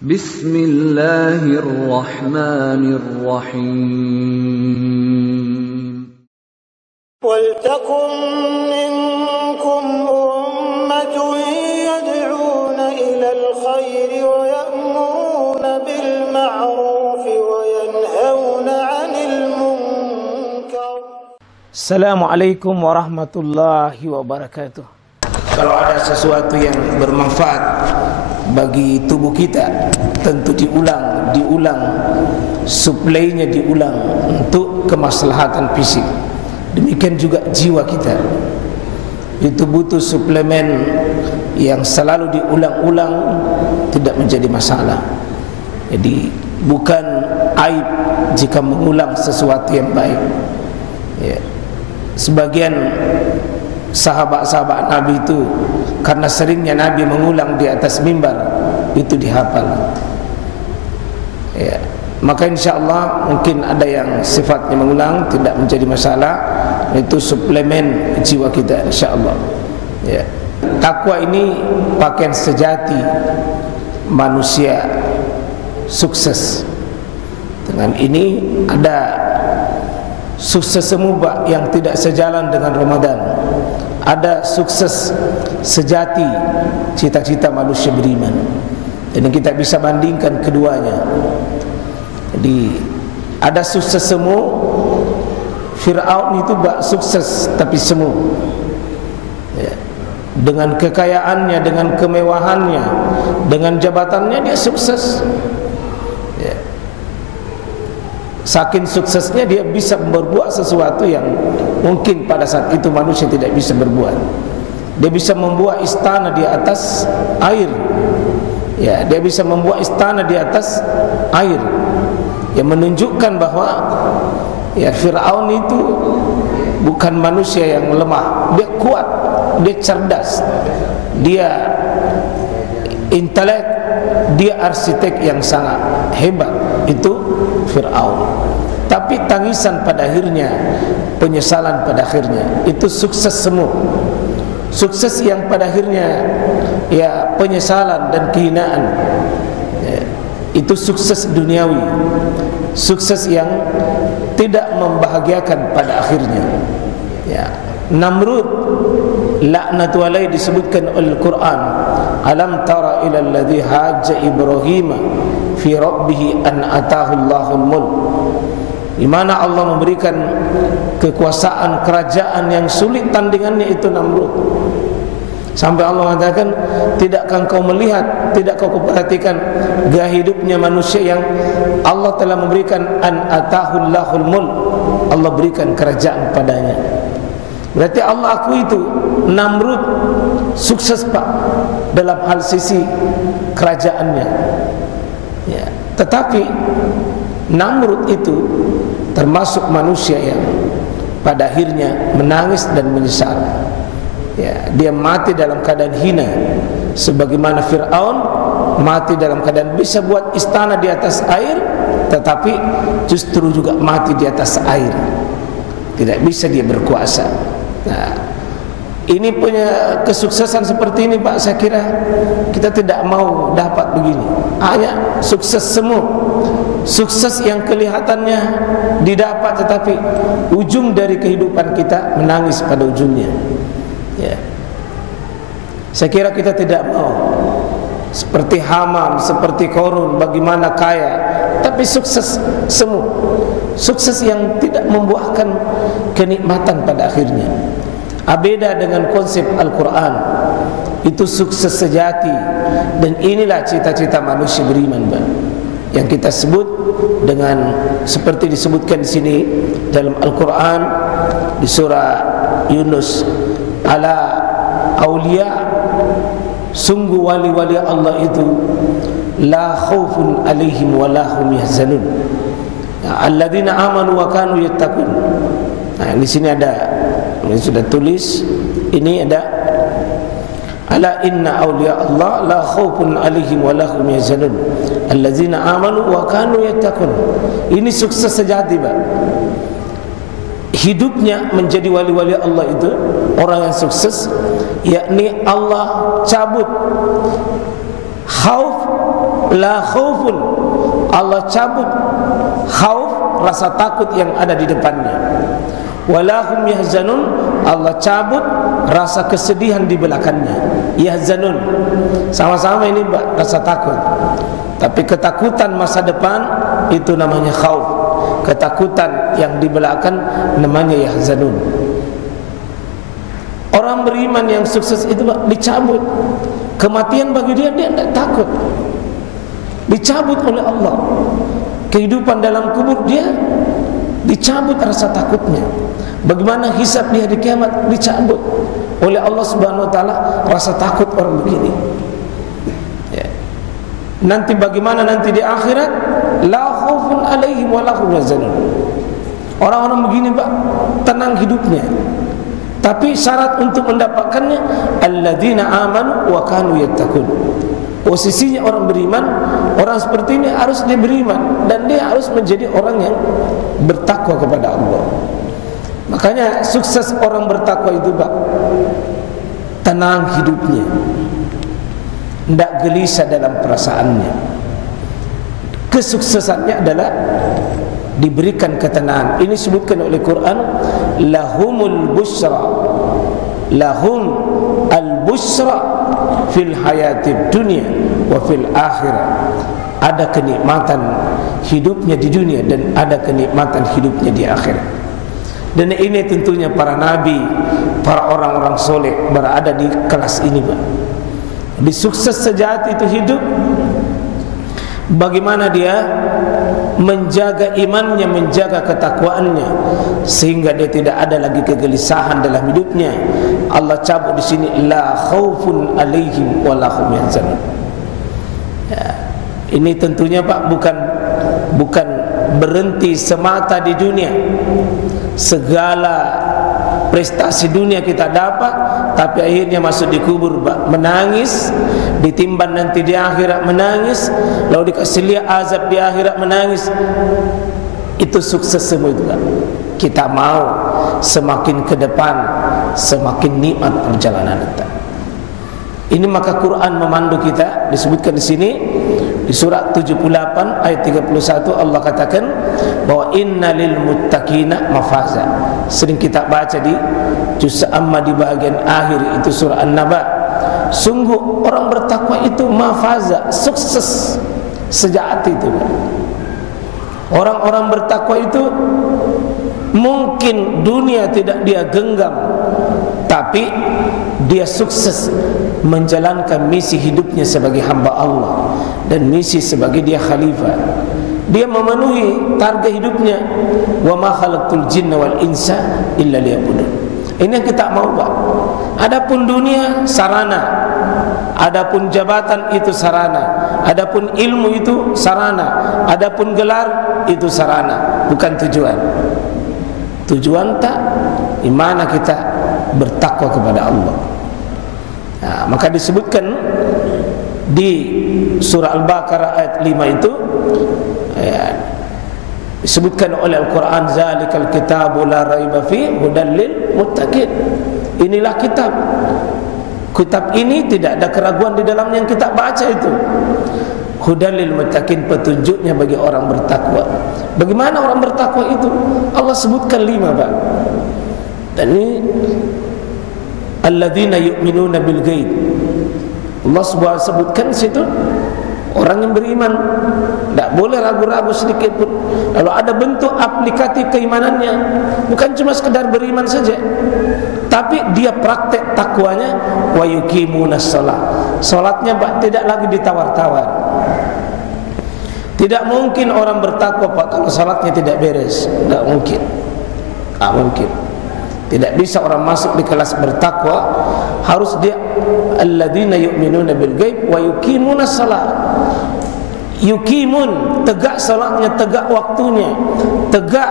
Bismillahirrahmanirrahim. Waltakum minkum ummatun yad'una ilal khairi wa ya'muruna bil ma'ruf wa yanhauna 'anil munkar. Assalamualaikum warahmatullahi wabarakatuh. Kalau ada sesuatu yang bermanfaat bagi tubuh kita, tentu diulang, suplainya diulang untuk kemaslahatan fisik. Demikian juga jiwa kita, itu butuh suplemen yang selalu diulang-ulang, tidak menjadi masalah. Jadi bukan aib jika mengulang sesuatu yang baik. Ya. Sebagian sahabat-sahabat Nabi itu karena seringnya Nabi mengulang di atas mimbar, itu dihafal. Ya. Maka insyaAllah mungkin ada yang sifatnya mengulang, tidak menjadi masalah. Itu suplemen jiwa kita insyaAllah. Ya. Takwa ini pakaian sejati manusia sukses. Dengan ini ada sukses semubah yang tidak sejalan dengan Ramadan. Ada sukses sejati cita-cita manusia beriman. Dan kita bisa bandingkan keduanya. Jadi ada sukses semu. Fir'aun itu sukses tapi semu. Ya. Dengan kekayaannya, dengan kemewahannya, dengan jabatannya dia sukses. Ya. Saking suksesnya dia bisa berbuat sesuatu yang mungkin pada saat itu manusia tidak bisa berbuat. Dia bisa membuat istana di atas air. Ya, dia bisa membuat istana di atas air. Yang menunjukkan bahwa ya Fir'aun itu bukan manusia yang lemah. Dia kuat, dia cerdas, dia intelek, dia arsitek yang sangat hebat. Itu Fir'aun. Tapi tangisan pada akhirnya, penyesalan pada akhirnya, itu sukses semua. Sukses yang pada akhirnya ya penyesalan dan kehinaan. Ya, itu sukses duniawi. Sukses yang tidak membahagiakan pada akhirnya. Ya. Namrud laknatu alaihi disebutkan Al-Quran. Alam tara ila alladhi hajja Ibrahim fi rabbih an atahu Allahul mulk. Di mana Allah memberikan kekuasaan kerajaan yang sulit tandingannya, itu Namrud. Sampai Allah mengatakan, tidakkah kau melihat, tidak kau perhatikan gaya hidupnya manusia yang Allah telah memberikan an atahu Allahul mulk, Allah berikan kerajaan padanya. Berarti Allah akui itu Namrud sukses Pak dalam hal sisi kerajaannya. Ya. Tetapi Namrud itu termasuk manusia yang pada akhirnya menangis dan menyesal. Ya, dia mati dalam keadaan hina, sebagaimana Fir'aun mati dalam keadaan bisa buat istana di atas air, tetapi justru juga mati di atas air. Tidak bisa dia berkuasa. Nah, ini punya kesuksesan seperti ini Pak, saya kira kita tidak mau dapat begini. Hanya sukses semua. Sukses yang kelihatannya didapat, tetapi ujung dari kehidupan kita menangis pada ujungnya. Ya. Saya kira kita tidak mau seperti Haman, seperti Korun, bagaimana kaya tapi sukses semua. Sukses yang tidak membuahkan kenikmatan pada akhirnya. Beda dengan konsep Al-Quran. Itu sukses sejati. Dan inilah cita-cita manusia beriman, Pak, yang kita sebut dengan seperti disebutkan di sini dalam Al-Quran di surah Yunus, ala aulia, sungguh wali-wali Allah itu la khaufun alaihim wa la hum yahzanun, alladzina amanu wa kanu yattaqun. Nah, di sini ada, ini sudah tulis, ini ada ala inna aulia Allah la khaufun alaihim wa la hum yahzanun alladzina amanu wa kanu yattaqun. Ini sukses sejati, Pak. Hidupnya menjadi wali-wali Allah itu orang yang sukses, yakni Allah cabut khauf la khaufun, Allah cabut khauf, rasa takut yang ada di depannya. Walahum yahzanun, Allah cabut rasa kesedihan di belakangnya. Yahzanun, sama-sama ini rasa takut, tapi ketakutan masa depan itu namanya khauf. Ketakutan yang di belakang namanya yahzanun. Orang beriman yang sukses itu dicabut kematian bagi dia tidak takut, dicabut oleh Allah. Kehidupan dalam kubur dia dicabut rasa takutnya. Bagaimana hisab dia di kiamat, dicabut oleh Allah Subhanahu wa taala rasa takut orang begini. Ya. Nanti bagaimana nanti di akhirat, la khaufun alaihim wa la hum yahzanun. Orang-orang begini Pak, tenang hidupnya. Tapi syarat untuk mendapatkannya alladzina amanu wa kanu yattaqun. Posisinya orang beriman, orang seperti ini harus dia beriman dan dia harus menjadi orang yang bertakwa kepada Allah. Makanya sukses orang bertakwa itu Pak, tenang hidupnya, tidak gelisah dalam perasaannya. Kesuksesannya adalah diberikan ketenangan. Ini disebutkan oleh Quran, lahumul busra, lahum al-busra fil hayatid dunia wa fil akhirah. Ada kenikmatan hidupnya di dunia dan ada kenikmatan hidupnya di akhirat. Dan ini tentunya para nabi, para orang-orang soleh berada di kelas ini Pak. Di sukses sejati itu hidup, bagaimana dia menjaga imannya, menjaga ketakwaannya, sehingga dia tidak ada lagi kegelisahan dalam hidupnya. Allah cabut di sini, la khaufun alaihim wa la hum yahzanun. Ya, ini tentunya Pak bukan berhenti semata di dunia. Segala prestasi dunia kita dapat, tapi akhirnya masuk di kubur Pak, menangis, ditimbang nanti di akhirat menangis, lalu dikasih lihat azab di akhirat menangis. Itu sukses semua itu Pak. Kita mau semakin ke depan semakin nikmat perjalanan kita. Ini maka Quran memandu kita, disebutkan di sini di surat 78 ayat 31 Allah katakan bahwa innalil muttaqina mafaza. Sering kita baca di juz amma di bagian akhir itu surah An-Naba. Sungguh orang bertakwa itu mafaza, sukses sejati itu. Orang-orang bertakwa itu mungkin dunia tidak dia genggam, tapi dia sukses menjalankan misi hidupnya sebagai hamba Allah dan misi sebagai dia khalifah. Dia memenuhi target hidupnya. Wa ma khalaqtul jinna wal insa illa liya'budun. Ini yang kita mau Pak. Adapun dunia sarana, adapun jabatan itu sarana, adapun ilmu itu sarana, adapun gelar itu sarana, bukan tujuan. Tujuan tak di mana kita bertakwa kepada Allah. Nah, maka disebutkan di surah Al-Baqarah ayat 5 itu ya, disebutkan oleh Al-Quran, zalikal kitabu la raiba fi hudal lil muttaqin. Inilah kitab. Kitab ini tidak ada keraguan di dalamnya yang kita baca itu. Hudal lil muttaqin, petunjuknya bagi orang bertakwa. Bagaimana orang bertakwa itu? Allah sebutkan 5 Pak. Dan ini alladzina yu'minuna bil ghaib. Allah subhanahu sebutkan situ orang yang beriman tidak boleh ragu-ragu sedikit pun. Lalu ada bentuk aplikatif keimanannya, bukan cuma sekedar beriman saja, tapi dia praktek takwanya. Wa yuqimunas shalah, salatnya Pak tidak lagi ditawar-tawar. Tidak mungkin orang bertakwa Pak kalau salatnya tidak beres, tidak mungkin. Tak mungkin. Tidak bisa orang masuk di kelas bertakwa, harus dia alladzina yu'minuna bil ghaib wa yuqimunas shalah. Yuqimun, tegak salatnya, tegak waktunya, tegak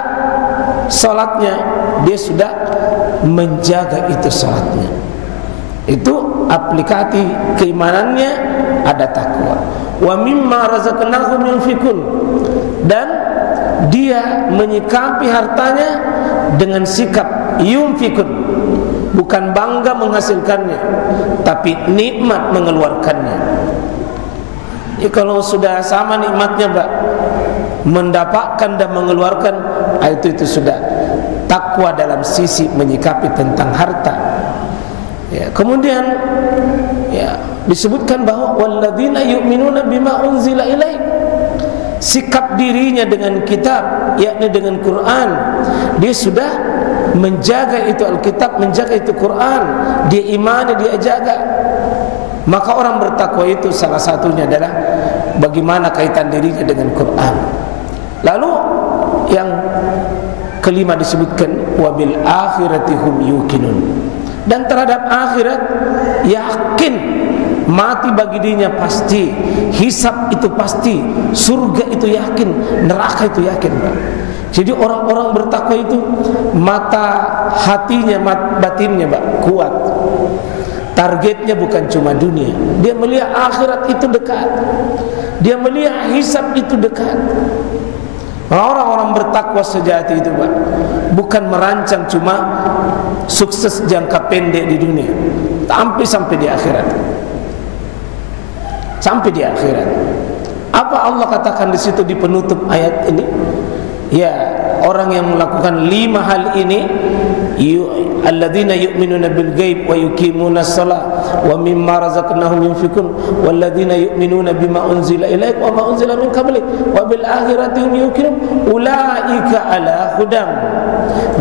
salatnya, dia sudah menjaga itu salatnya. Itu aplikasi keimanannya, ada takwa. Wa mimma razaqnahum yunfikun, dan dia menyikapi hartanya dengan sikap yunfikun, bukan bangga menghasilkannya, tapi nikmat mengeluarkannya. Kalau sudah sama nikmatnya, Pak, mendapatkan dan mengeluarkan, itu sudah takwa dalam sisi menyikapi tentang harta. Ya, kemudian ya, disebutkan bahwa walladzina yu'minuna bima unzila ilaik, sikap dirinya dengan kitab, yakni dengan Quran, dia sudah menjaga itu Alkitab, menjaga itu Quran, dia imani, dia jaga. Maka orang bertakwa itu salah satunya adalah bagaimana kaitan dirinya dengan Quran. Lalu yang kelima disebutkan wabil akhirati hum yuqinun, dan terhadap akhirat yakin, mati bagi dirinya pasti, hisab itu pasti, surga itu yakin, neraka itu yakin, Pak. Jadi orang-orang bertakwa itu mata hatinya, batinnya, Pak, kuat. Targetnya bukan cuma dunia, dia melihat akhirat itu dekat, dia melihat hisab itu dekat. Orang-orang bertakwa sejati itu, Pak, bukan merancang cuma sukses jangka pendek di dunia, sampai di akhirat. Sampai di akhirat. Apa Allah katakan di situ di penutup ayat ini? Ya, orang yang melakukan 5 hal ini, alladzina yu'minuna bil ghaib wa yuqimuna shalah wa mimma razaqnahum yunfikun walladzina yu'minuna bima unzila ilaik wa ma unzila min qablik wa bil akhirati hum yuqinun ulaika ala hudam.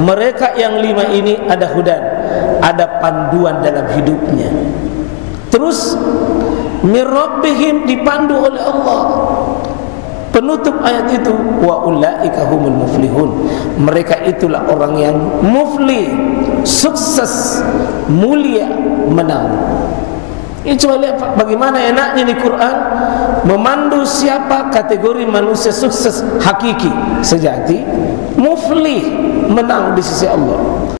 Mereka yang 5 ini ada hudan, ada panduan dalam hidupnya. Terus mir rabbihim, dipandu oleh Allah. Penutup ayat itu wa ulaika humul muflihun, mereka itulah orang yang muflih, sukses, mulia, menang. Ini coba lihat, Pak, bagaimana enaknya di Quran memandu siapa kategori manusia sukses hakiki, sejati, muflih, menang di sisi Allah.